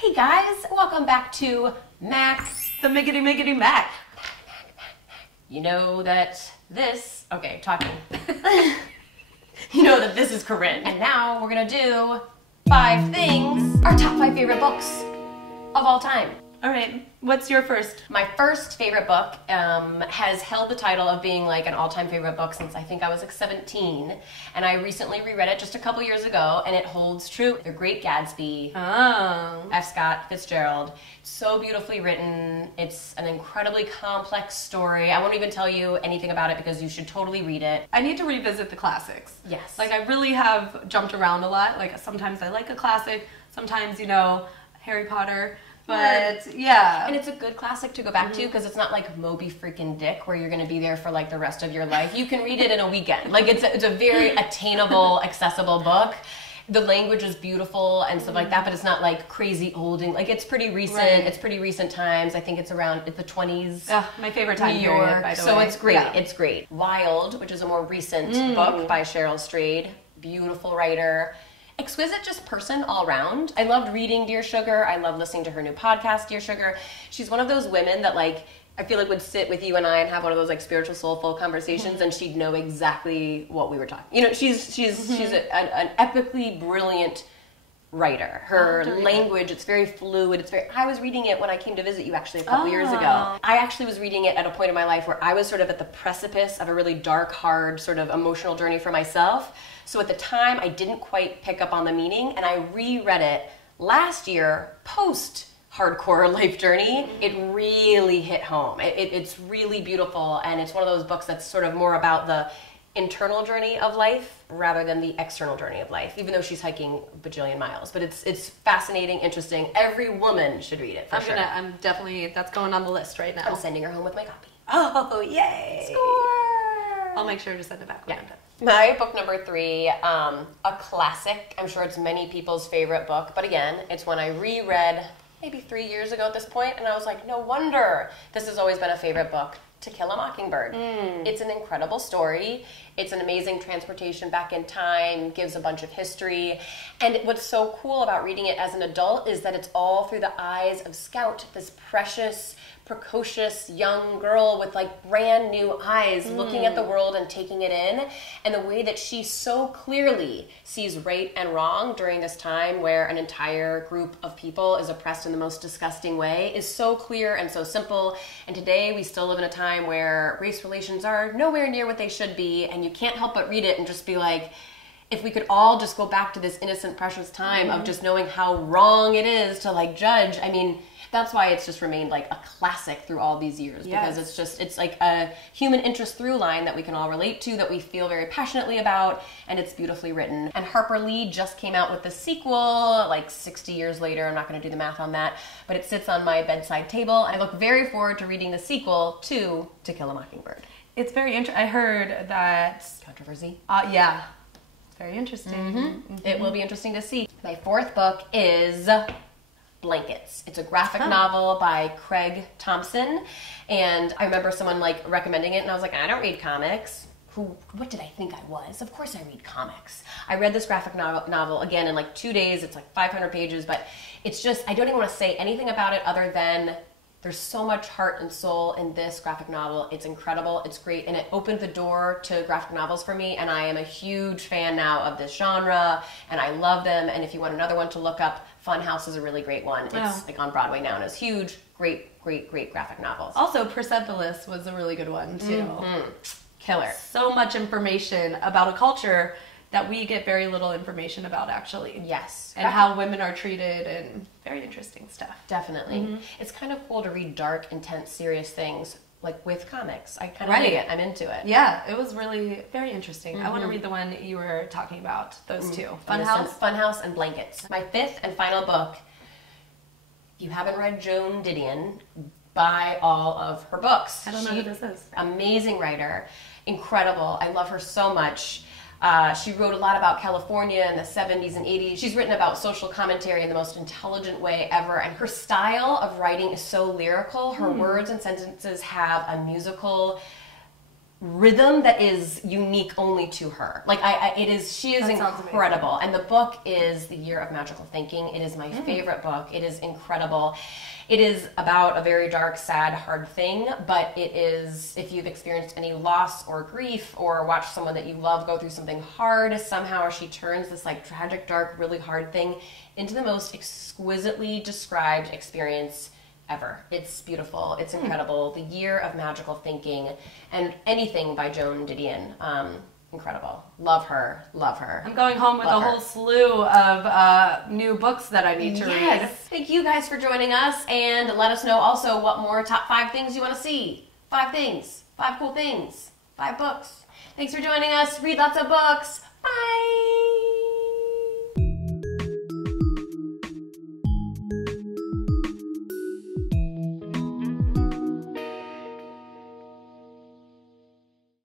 Hey guys, welcome back to Mac. The Miggity Miggity Mac. You know that this, okay, talking. You know that this is Corinne. And now we're gonna do 5 things, our top 5 favorite books of all time. All right, what's your first? My first favorite book has held the title of being like an all-time favorite book since I think I was like 17. And I recently reread it just a couple years ago and it holds true. The Great Gatsby, F. Scott Fitzgerald. So beautifully written. It's an incredibly complex story. I won't even tell you anything about it because you should totally read it. I need to revisit the classics. Yes. Like I really have jumped around a lot. Like sometimes I like a classic, sometimes, you know, Harry Potter. But yeah. And it's a good classic to go back to because it's not like Moby freaking Dick where you're going to be there for like the rest of your life. You can read it in a weekend. Like it's a very attainable, accessible book. The language is beautiful and stuff like that, but it's not like crazy old. And like it's pretty recent. Right. It's pretty recent times. I think it's around the 20s. My favorite time New York. period, by the So way. it's great. Yeah. It's great. Wild, which is a more recent book by Cheryl Strayed. Beautiful writer. Exquisite just person all around. I loved reading Dear Sugar. I love listening to her new podcast, Dear Sugar. She's one of those women that like, I feel like would sit with you and I and have one of those like spiritual, soulful conversations and she'd know exactly what we were talking. You know, she's an epically brilliant writer. Her language, it's very fluid. I was reading it when I came to visit you actually a couple years ago. I actually was reading it at a point in my life where I was sort of at the precipice of a really dark, hard sort of emotional journey for myself. So at the time, I didn't quite pick up on the meaning, and I reread it last year, post-hardcore life journey. It really hit home. It's really beautiful, and it's one of those books that's sort of more about the internal journey of life rather than the external journey of life, even though she's hiking a bajillion miles. But it's fascinating, interesting. Every woman should read it, for sure. I'm definitely, that's going on the list right now. I'm sending her home with my copy. Oh, yay! Score! I'll make sure to send it back when I'm done. My book number 3, a classic. I'm sure it's many people's favorite book, but again, it's one I reread maybe 3 years ago at this point, and I was like, no wonder this has always been a favorite book. To Kill a Mockingbird. It's an incredible story. It's an amazing transportation back in time, gives a bunch of history. And what's so cool about reading it as an adult is that it's all through the eyes of Scout, this precious, precocious young girl with like brand new eyes looking at the world and taking it in. And the way that she so clearly sees right and wrong during this time where an entire group of people is oppressed in the most disgusting way is so clear and so simple. And today we still live in a time where race relations are nowhere near what they should be, and you can't help but read it and just be like, if we could all just go back to this innocent, precious time of just knowing how wrong it is to like judge. I mean, that's why it's just remained like a classic through all these years, because it's like a human interest through line that we can all relate to, that we feel very passionately about, and it's beautifully written. And Harper Lee just came out with the sequel like 60 years later. I'm not going to do the math on that, but it sits on my bedside table. I look very forward to reading the sequel To Kill a Mockingbird. It's very interesting. I heard that... Controversy? Yeah. It's very interesting. It will be interesting to see. My 4th book is Blankets. It's a graphic novel by Craig Thompson, and I remember someone like recommending it and I was like, I don't read comics. What did I think I was? Of course I read comics. I read this graphic novel again in like 2 days. It's like 500 pages, but it's just, I don't even want to say anything about it other than there's so much heart and soul in this graphic novel. It's incredible. It's great. And it opened the door to graphic novels for me. And I am a huge fan now of this genre. And I love them. And if you want another one to look up, Funhouse is a really great one. It's like on Broadway now and it's huge. Great, great, great graphic novels. Also, Persepolis was a really good one, too. Killer. So much information about a culture that we get very little information about, actually. Yes. And how women are treated, and very interesting stuff. Definitely. It's kind of cool to read dark, intense, serious things, like with comics. I kind of dig it. I'm into it. Yeah, it was really very interesting. I want to read the one you were talking about, those two. Funhouse and Blankets. My 5th and final book, if you haven't read Joan Didion, buy all of her books. I don't know who this is. Amazing writer. Incredible. I love her so much. She wrote a lot about California in the 70s and 80s. She's written about social commentary in the most intelligent way ever, and her style of writing is so lyrical. Her words and sentences have a musical rhythm that is unique only to her. Like she is incredible. And the book is The Year of Magical Thinking. It is my favorite book. It is incredible. It is about a very dark, sad, hard thing, but it is, if you've experienced any loss or grief or watched someone that you love go through something hard, somehow she turns this like tragic, dark, really hard thing into the most exquisitely described experience ever. It's beautiful. It's incredible. The Year of Magical Thinking, and anything by Joan Didion. Incredible. Love her. Love her. I'm going home with a whole slew of new books that I need to read. Thank you guys for joining us, and let us know also what more top 5 things you want to see. 5 things. 5 cool things. 5 books. Thanks for joining us. Read lots of books.